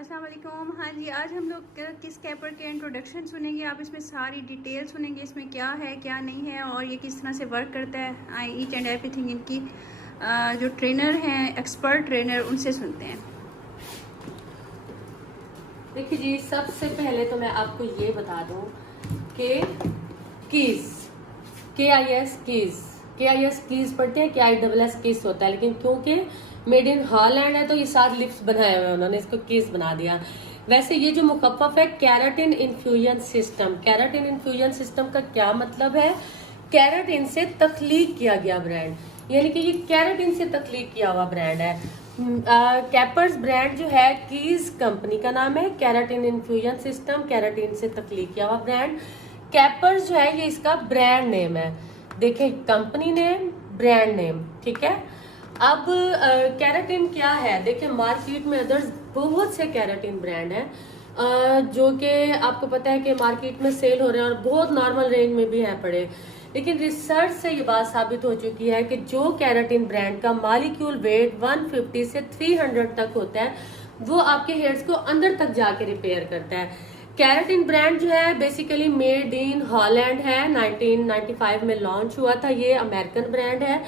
अस्सलाम वालेकुम। हाँ जी, आज हम लोग किस कैपर के इंट्रोडक्शन सुनेंगे। आप इसमें सारी डिटेल सुनेंगे, इसमें क्या है क्या नहीं है और ये किस तरह से वर्क करता है। ईच एंड एवरीथिंग इनकी जो ट्रेनर हैं, एक्सपर्ट ट्रेनर, उनसे सुनते हैं। देखिए जी, सबसे पहले तो मैं आपको ये बता दूं कि कीज KIS कीज पढ़ते हैं, KISS कीज होता है, लेकिन क्योंकि मेड इन हॉलैंड है तो ये 7 लिप्स बनाए हुए हैं, उन्होंने इसको कीज बना दिया। वैसे ये जो मुखफ़फ़ है keratin infusion system. Keratin infusion system का क्या मतलब है? केराटिन से तख्लीक किया गया ब्रांड, यानी कि ये केराटिन से तख्लीक किया हुआ ब्रांड है। कैपर्स ब्रांड जो है कीज कंपनी का नाम है। केराटिन इन्फ्यूजन सिस्टम केराटिन से तख्लीक किया हुआ ब्रांड। कैपर्स जो है ये इसका ब्रांड नेम है। देखिए, कंपनी नेम, ब्रांड नेम, ठीक है। अब केराटिन क्या है? देखिए, मार्केट में अदर्स बहुत से केराटिन ब्रांड हैं जो कि आपको पता है कि मार्केट में सेल हो रहे हैं और बहुत नॉर्मल रेंज में भी हैं पड़े। लेकिन रिसर्च से ये बात साबित हो चुकी है कि जो केराटिन ब्रांड का मॉलिक्यूल वेट 150 से 300 तक होता है, वो आपके हेयर्स को अंदर तक जाके रिपेयर करता है। केराटिन ब्रांड जो है बेसिकली मेड इन हॉलैंड है। 1995 में लॉन्च हुआ था। ये अमेरिकन ब्रांड है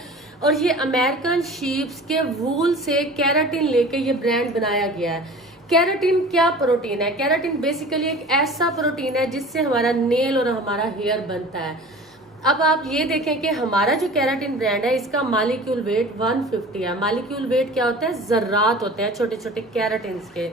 और ये अमेरिकन शीप्स के वूल से केराटिन लेके ये ब्रांड बनाया गया है। केराटिन क्या प्रोटीन है? केराटिन बेसिकली एक ऐसा प्रोटीन है जिससे हमारा नेल और हमारा हेयर बनता है। अब आप ये देखें कि हमारा जो केराटिन ब्रांड है इसका मॉलिक्यूल वेट 150 है। मॉलिक्यूल वेट क्या होता है? जर्रात होते हैं छोटे छोटे केराटिन्स के।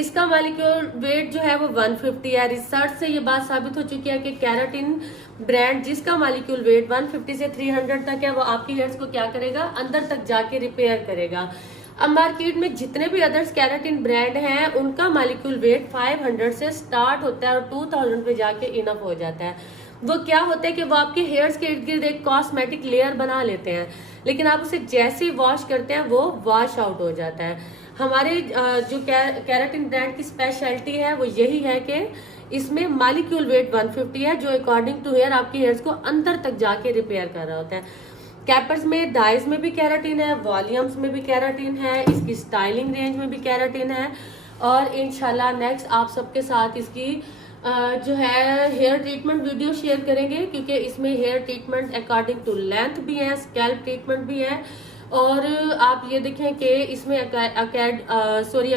इसका मॉलिक्यूल वेट जो है वो 150 है। रिसर्च से ये बात साबित हो चुकी है कि केराटिन ब्रांड जिसका मॉलिक्यूल वेट 150 से 300 तक है, वो आपकी हेयर्स को क्या करेगा? अंदर तक जाके रिपेयर करेगा। अब मार्केट में जितने भी अदर्स केराटिन ब्रांड हैं उनका मॉलिक्यूल वेट 500 से स्टार्ट होता है और 2000 पे जाके इनफ हो जाता है। वो क्या होता है कि वो आपके हेयर्स के इर्द गिर्द एक कॉस्मेटिक लेयर बना लेते हैं, लेकिन आप उसे जैसे ही वॉश करते हैं वो वॉश आउट हो जाता है। हमारे जो केराटिन ब्रांड की स्पेशलिटी है वो यही है कि इसमें मॉलिक्यूल वेट 150 है, जो अकॉर्डिंग टू हेयर आपके हेयर्स को अंदर तक जाके रिपेयर कर रहा होता है। कैपर्स में डाइज में भी केराटिन है, वॉल्यूम्स में भी केराटिन है, इसकी स्टाइलिंग रेंज में भी केराटिन है और इंशाल्लाह नेक्स्ट आप सबके साथ इसकी जो है हेयर ट्रीटमेंट वीडियो शेयर करेंगे, क्योंकि इसमें hair treatment according to length भी है, स्कैल्प ट्रीटमेंट भी है। और आप ये देखें कि इसमें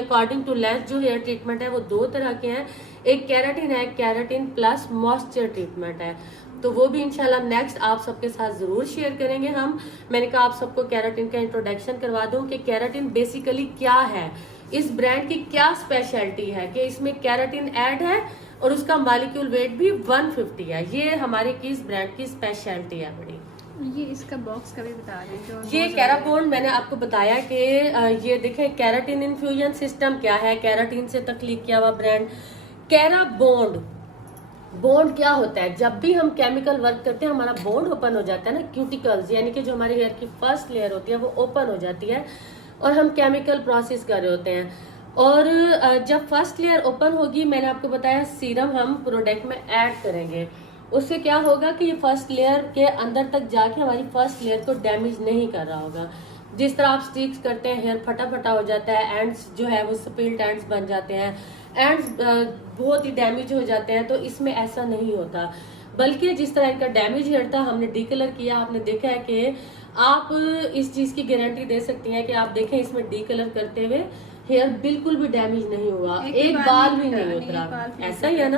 अकॉर्डिंग टू लेंथ जो हेयर ट्रीटमेंट है वो 2 तरह के हैं। एक केराटिन है, केराटिन प्लस मॉइस्चर ट्रीटमेंट है, तो वो भी इंशाल्लाह नेक्स्ट आप सबके साथ जरूर शेयर करेंगे हम। मैंने कहा आप सबको केराटिन का इंट्रोडक्शन करवा दूं कि केराटिन बेसिकली क्या है, इस ब्रांड की क्या स्पेशलिटी है कि इसमें केराटिन ऐड है और उसका मॉलिक्यूल वेट भी 150 है। ये हमारे किस ब्रांड की स्पेशलिटी है बड़ी। ये इसका बॉक्स का भी बता रहे हैं जो ये कैराबोन्ड मैंने आपको बताया कि ये देखें केराटिन इन्फ्यूजन सिस्टम क्या है, केराटिन से तख्लीक किया हुआ ब्रांड। कैराबोन्ड बॉन्ड क्या होता है? जब भी हम केमिकल वर्क करते हैं हमारा बॉन्ड ओपन हो जाता है ना, क्यूटिकल्स यानी कि जो हमारे हेयर की फर्स्ट लेयर होती है वो ओपन हो जाती है और हम केमिकल प्रोसेस कर रहे होते हैं। और जब फर्स्ट लेयर ओपन होगी, मैंने आपको बताया सीरम हम प्रोडक्ट में ऐड करेंगे, उससे क्या होगा कि ये फर्स्ट लेयर के अंदर तक जाके हमारी फर्स्ट लेयर को डैमेज नहीं कर रहा होगा। जिस तरह आप स्टिक्स करते हैं हेयर फटा हो जाता है, एंड्स जो है वो स्पिल्ट एंड्स बन जाते हैं, एंड्स बहुत ही डैमेज हो जाते हैं, तो इसमें ऐसा नहीं होता। बल्कि जिस तरह इनका डैमेज हेयर था हमने डीकलर किया। आपने देखा है कि आप इस चीज की गारंटी दे सकती हैं कि आप देखें इसमें डीकलर करते हुए हेयर बिल्कुल भी डैमेज नहीं हुआ, एक बाल भी नहीं उतरा, ऐसा ही है ना।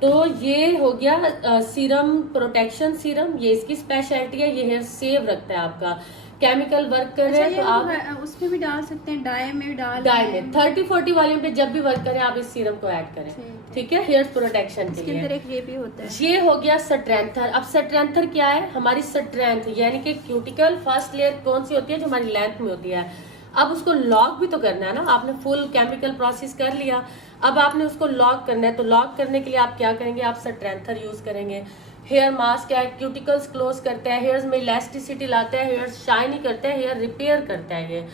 तो ये हो गया सीरम प्रोटेक्शन सीरम, ये इसकी स्पेशलिटी है। ये हेयर सेव रखता है आपका। केमिकल वर्क कर रहे हैं तो आप उसमें भी डाल सकते हैं, डाई में भी डाई में 30-40 वॉल्यूम पे जब भी वर्क करें आप इस सीरम को ऐड करें, ठीक है, हेयर प्रोटेक्शन के लिए। एक ये भी होता है। ये हो गया स्ट्रेंथर। अब स्ट्रेंथर क्या है? हमारी स्ट्रेंथ यानी कि क्यूटिकल फर्स्ट लेयर कौन सी होती है? जो हमारी लेंथ में होती है। अब उसको लॉक भी तो करना है ना, आपने फुल केमिकल प्रोसेस कर लिया, अब आपने उसको लॉक करना है, तो लॉक करने के लिए आप क्या करेंगे? आप स्ट्रेंथर यूज करेंगे। हेयर मास्क है, क्यूटिकल्स क्लोज करता है, हेयर्स में इलास्टिसिटी लाता है, हेयर शाइनी करता है, हेयर रिपेयर करता है ये।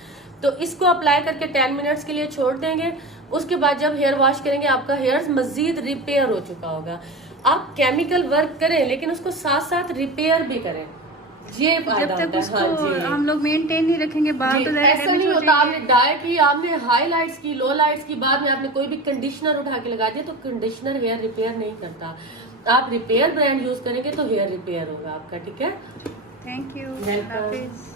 तो इसको अप्लाई करके 10 मिनट्स के लिए छोड़ देंगे। उसके बाद जब हेयर वॉश करेंगे आपका हेयर मजीद रिपेयर हो चुका होगा। आप केमिकल वर्क करें लेकिन उसको साथ साथ रिपेयर भी करें, ये जब फायदा तक होता है। उसको हाँ जी हम लोग मेंटेन नहीं रखेंगे बाल जी, तो ज़्यादा ऐसा डैमेज नहीं हो होता आपने जाएंगे। डाई की, आपने हाईलाइट्स की, लो लाइट्स की, बाद में आपने कोई भी कंडीशनर उठा के लगा दिया तो कंडीशनर हेयर रिपेयर नहीं करता। आप रिपेयर ब्रांड यूज करेंगे तो हेयर रिपेयर होगा आपका। ठीक है, थैंक यू, वेलकम। हाफिज।